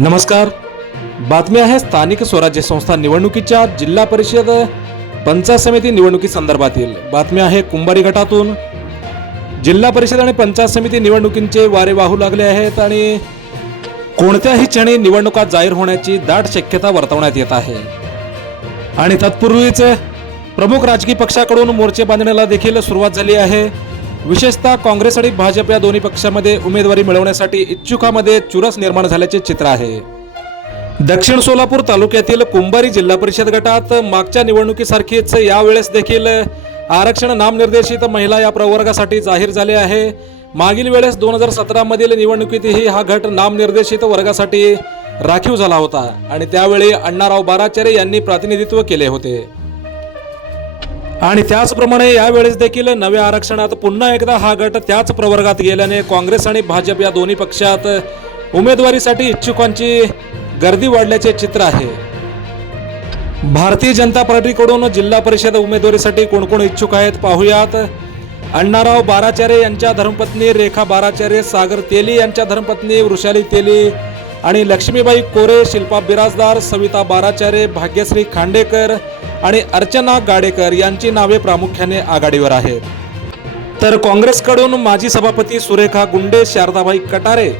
नमस्कार. बातमी आहे स्थानिक स्वराज्य संस्था निवडणुकीच्या जिल्हा परिषद पंचायत समिती निवडणुकी संदर्भातील. बातमी आहे कुंभारी गटातून. जिल्हा परिषद आणि पंचायत समिती निवडणुकींचे वारे वाहू लागले आहेत आणि कोणत्याही क्षणी निवडणुका जाहीर होण्याची दाट शक्यता वर्तवण्यात येत आहे. आणि तत्पूर्वीच प्रमुख राजकीय पक्षाकडून मोर्चे बांधण्याला देखील सुरुवात झाली आहे. विशेषतः काँग्रेस आणि भाजप या दोन्ही पक्षामध्ये उमेदवारी मिळवण्यासाठी इच्छुकामध्ये चुरस निर्माण झाल्याचे चित्र आहे. दक्षिण सोलापूर तालुक्यातील कुंभारी जिल्हा परिषद गटात मागच्या निवडणुकीसारखीच यावेळेस देखील आरक्षण नामनिर्देशित महिला या प्रवर्गासाठी जाहीर झाले आहे. मागील वेळेस दोन हजार सतरामधील निवडणुकीतही हा गट नामनिर्देशित वर्गासाठी राखीव झाला होता आणि त्यावेळी अण्णाराव बाराचारे यांनी प्रतिनिधित्व केले होते. आणि त्याचप्रमाणे यावेळेस देखील नव्या आरक्षणात पुन्हा एकदा हा गट त्याच प्रवर्गात गेल्याने काँग्रेस आणि भाजप या दोन्ही पक्षात उमेदवारीसाठी इच्छुकांची गर्दी वाढल्याचे चित्र आहे. भारतीय जनता पार्टीकडून जिल्हा परिषद उमेदवारीसाठी कोण कोण इच्छुक आहेत पाहूयात. अण्णाराव बाराचार्य यांच्या धर्मपत्नी रेखा बाराचार्य सागर तेली यांच्या धर्मपत्नी वृषाली तेली आणि लक्ष्मीबाई कोरे शिल्पा बिराजदार सविता बाराचार्य भाग्यश्री खांडेकर आणि अर्चना गाडेकर यांची नावे प्रामुख्याने आघाडीवर आहेत. तर काँग्रेसकडून माजी सभापती सुरेखा गुंडे शारदाबाई कटारे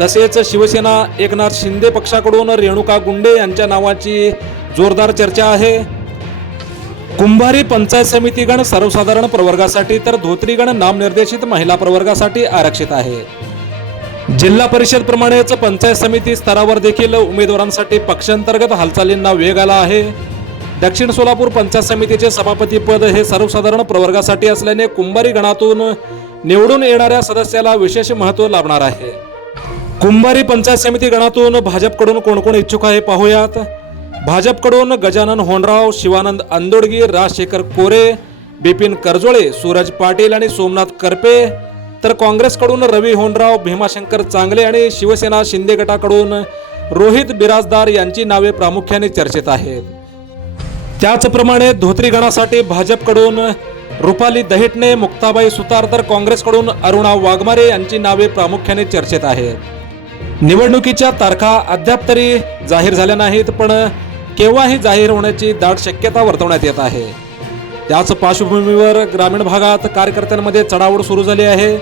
तसेच शिवसेना एकनाथ शिंदे पक्षाकडून रेणुका गुंडे यांच्या नावाची जोरदार चर्चा आहे. कुंभारी पंचायत समितीगण सर्वसाधारण प्रवर्गासाठी तर धोत्रीगण नामनिर्देशित महिला प्रवर्गासाठी आरक्षित आहे. जिल्हा परिषद प्रमाणेच पंचायत समिती स्तरावर देखील उमेदवारांसाठी पक्षांतर्गत हालचालींना वेग आला आहे. दक्षिण सोलापूर पंचायत समितीचे सभापती पद हे सर्वसाधारण प्रवर्गासाठी असल्याने कुंभारी गणातून निवडून येणाऱ्या सदस्याला विशेष महत्त्व लाभणार आहे. कुंभारी पंचायत समिती गणातून भाजपकडून कोण कोण इच्छुक आहे पाहूयात. भाजपकडून गजानन होनराव शिवानंद आंदोडगी राजशेखर कोरे बिपिन करजोळे सूरज पाटील आणि सोमनाथ करपे तर काँग्रेसकडून रवी होनराव भीमाशंकर चांगले आणि शिवसेना शिंदे गटाकडून रोहित बिराजदार यांची नावे प्रामुख्याने चर्चेत आहेत. त्याचप्रमाणे धोत्री गणासाठी भाजपकडून रुपाली दहेटणे मुक्ताबाई सुतार तर काँग्रेसकडून अरुणा वाघमारे यांची नावे प्रामुख्याने चर्चेत आहेत निवडणुकीच्या तारखा अद्याप तरी जाहीर झाल्या नाहीत पण केव्हाही जाहीर होण्याची दाट शक्यता वर्तवण्यात येत आहे. त्याच पार्श्वभूमीवर ग्रामीण भागात कार्यकर्त्यांमध्ये चढावड सुरू झाली आहे.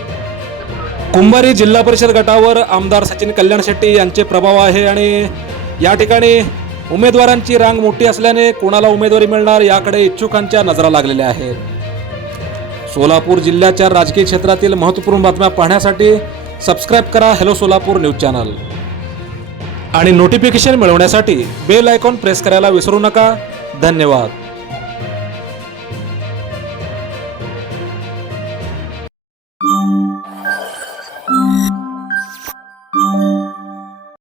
कुंभारी जिल्हा परिषद गटावर आमदार सचिन कल्याण शेट्टी यांचे प्रभाव आहे आणि या ठिकाणी उमेदवारांची रांग मोठी असल्याने कोणाला उमेदवारी मिळणार याकडे इच्छुकांच्या नजरा लागलेल्या आहेत. सोलापूर जिल्ह्याच्या राजकीय क्षेत्रातील महत्त्वपूर्ण बातम्या पाहण्यासाठी सबस्क्राईब करा हॅलो सोलापूर न्यूज चॅनल. आणि नोटिफिकेशन मिळवण्यासाठी बेल आयकॉन प्रेस करायला विसरू नका. धन्यवाद.